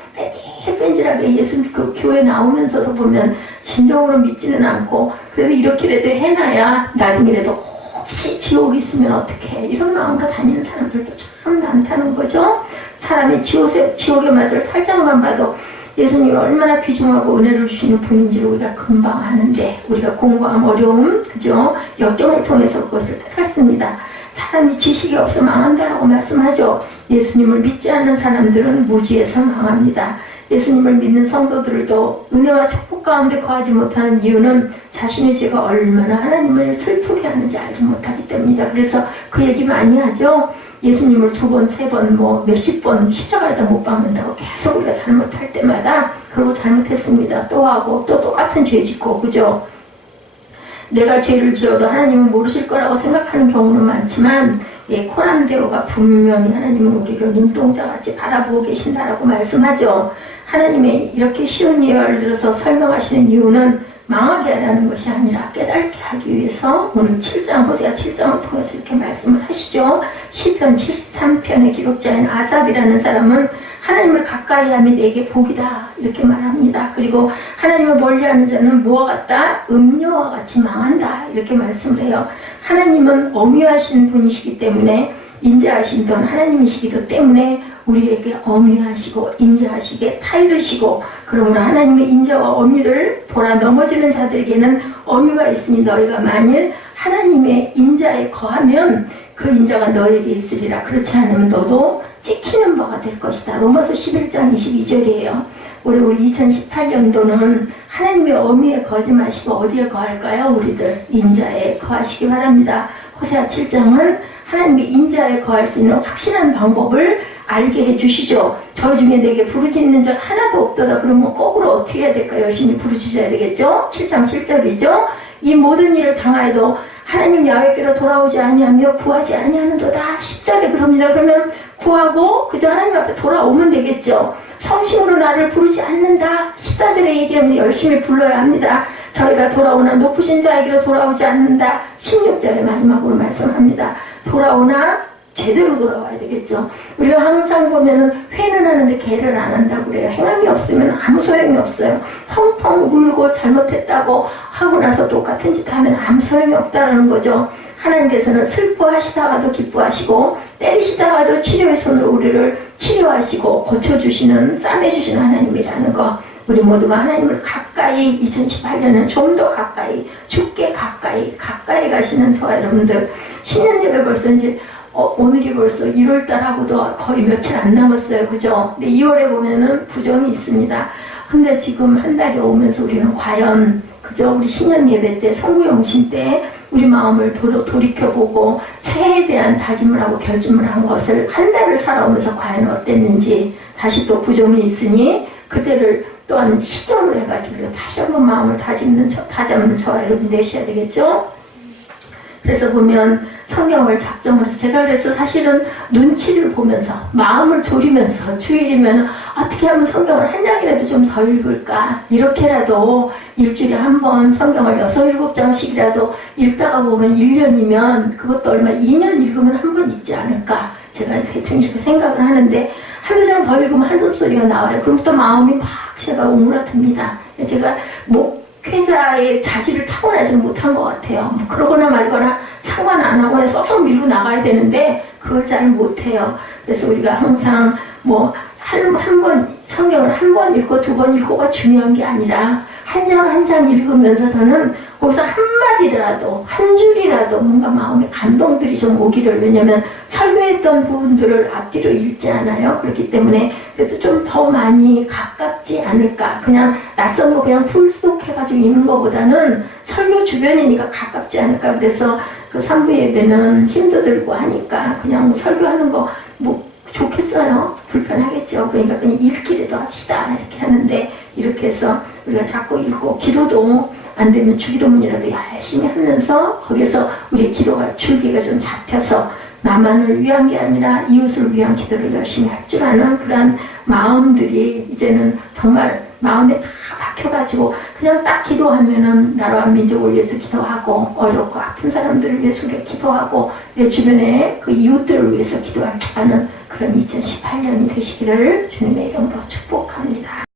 뺀질뺀질하게 예수 그 교회 나오면서도 보면 진정으로 믿지는 않고 그래도 이렇게라도 해놔야 나중에라도 혹시 지옥이 있으면 어떡해 이런 마음으로 다니는 사람들도 참 많다는 거죠. 사람이 지옥의 맛을 살짝만 봐도 예수님이 얼마나 귀중하고 은혜를 주시는 분인지를 우리가 금방 아는데 우리가 공부함 어려움, 그죠? 역경을 통해서 그것을 깨닫습니다. 사람이 지식이 없어 망한다라고 말씀하죠. 예수님을 믿지 않는 사람들은 무지에서 망합니다. 예수님을 믿는 성도들도 은혜와 축복 가운데 거하지 못하는 이유는 자신의 죄가 얼마나 하나님을 슬프게 하는지 알지 못하기 때문이다. 그래서 그 얘기 많이 하죠. 예수님을 2번, 3번, 뭐 몇십 번 십자가에다 못 박는다고 계속 우리가 잘못할 때마다 그러고 잘못했습니다. 또 하고 또 똑같은 죄 짓고, 그죠? 내가 죄를 지어도 하나님은 모르실 거라고 생각하는 경우는 많지만 코람데오가 분명히 하나님은 우리를 눈동자같이 바라보고 계신다라고 말씀하죠. 하나님의 이렇게 쉬운 예화를 들어서 설명하시는 이유는 망하게 하려는 것이 아니라 깨닫게 하기 위해서 오늘 7장, 호세아 7장을 통해서 이렇게 말씀을 하시죠. 시편 73편의 기록자인 아삽이라는 사람은 하나님을 가까이 하며 내게 복이다 이렇게 말합니다. 그리고 하나님을 멀리하는 자는 뭐와 같다? 음료와 같이 망한다 이렇게 말씀을 해요. 하나님은 엄유하신 분이시기 때문에 인자하신 분 하나님이시기 때문에 우리에게 엄유하시고 인자하시게 타이르시고 그러므로 하나님의 인자와 엄유를 보라 넘어지는 자들에게는 엄유가 있으니 너희가 만일 하나님의 인자에 거하면 그 인자가 너에게 있으리라. 그렇지 않으면 너도 찍히는 바가 될 것이다. 로마서 11장 22절이에요. 우리 2018년도는 하나님의 엄유에 거하지 마시고 어디에 거할까요? 우리들 인자에 거하시기 바랍니다. 호세아 7장은 하나님의 인자에 거할 수 있는 확실한 방법을 알게 해주시죠. 저 중에 내게 부르짖는 자 하나도 없도다. 그러면 거꾸로 어떻게 해야 될까요? 열심히 부르짖어야 되겠죠? 7장 7절이죠. 이 모든 일을 당하여도 하나님 야훼께로 돌아오지 아니하며 구하지 아니하는도다. 10절에 그럽니다. 그러면 구하고 그저 하나님 앞에 돌아오면 되겠죠. 성심으로 나를 부르지 않는다. 14절에 얘기하면 열심히 불러야 합니다. 저희가 돌아오나 높으신 자에게로 돌아오지 않는다. 16절에 마지막으로 말씀합니다. 돌아오나 제대로 돌아와야 되겠죠. 우리가 항상 보면은 회는 하는데 개를 안 한다고 그래요. 행함이 없으면 아무 소용이 없어요. 펑펑 울고 잘못했다고 하고 나서 똑같은 짓 하면 아무 소용이 없다는 거죠. 하나님께서는 슬퍼하시다가도 기뻐하시고 때리시다가도 치료의 손으로 우리를 치료하시고 고쳐주시는 싸매주시는 하나님이라는 거. 우리 모두가 하나님을 가까이 2018년은 좀 더 가까이 죽게 가까이 가시는 저와 여러분들 신년 예배 벌써 이제 오늘이 벌써 1월달하고도 거의 며칠 안 남았어요. 그죠? 근데 2월에 보면은 부정이 있습니다. 근데 지금 한 달이 오면서 우리는 과연 그죠? 우리 신년 예배 때 성구영신 때 우리 마음을 돌이켜보고 새해에 대한 다짐을 하고 결심을 한 것을 한 달을 살아오면서 과연 어땠는지 다시 또 부정이 있으니 그때를 또한 시점을 해가지고 다시 한번 마음을 다잡는 저와 여러분이 내셔야 되겠죠? 그래서 보면 성경을 작정을 해서 제가 그래서 사실은 눈치를 보면서 마음을 졸이면서 주일이면 어떻게 하면 성경을 한 장이라도 좀 더 읽을까 이렇게라도 일주일에 한 번 성경을 6, 7장씩이라도 읽다가 보면 1년이면 그것도 얼마 2년 읽으면 한 번 읽지 않을까 제가 대충 이렇게 생각을 하는데 한두 장 더 읽으면 한숨소리가 나와요. 그럼 또 마음이 막 제가 오므라듭니다. 제가 목회자의 자질을 타고나지는 못한 것 같아요. 그러거나 말거나 상관 안 하고 그냥 썩썩 밀고 나가야 되는데 그걸 잘 못해요. 그래서 우리가 항상 뭐 한 번 성경을 한 번 읽고 두 번 읽고가 중요한 게 아니라 한 장 한 장 읽으면서 저는 거기서 한 마디더라도 한 줄이라도 뭔가 마음에 감동들이 좀 오기를, 왜냐면 설교했던 부분들을 앞뒤로 읽지 않아요. 그렇기 때문에 그래도 좀 더 많이 가깝지 않을까. 그냥 낯선 거 그냥 풀독해가지고 읽는 것보다는 설교 주변이니까 가깝지 않을까. 그래서 그 3부 예배는 힘도 들고 하니까 그냥 뭐 설교하는 거 뭐 좋겠어요. 불편하겠죠. 그러니까 그냥 읽기라도 합시다 이렇게 하는데, 이렇게 해서 우리가 자꾸 읽고 기도도 안 되면 주기도문이라도 열심히 하면서 거기서 우리 기도가 줄기가 좀 잡혀서 나만을 위한 게 아니라 이웃을 위한 기도를 열심히 할 줄 아는 그런 마음들이 이제는 정말 마음에 다 박혀가지고 그냥 딱 기도하면은 나라와 민족을 위해서 기도하고 어렵고 아픈 사람들을 위해서 우리가 기도하고 내 주변에 그 이웃들을 위해서 기도하는 그런 2018년이 되시기를 주님의 이름으로 축복합니다.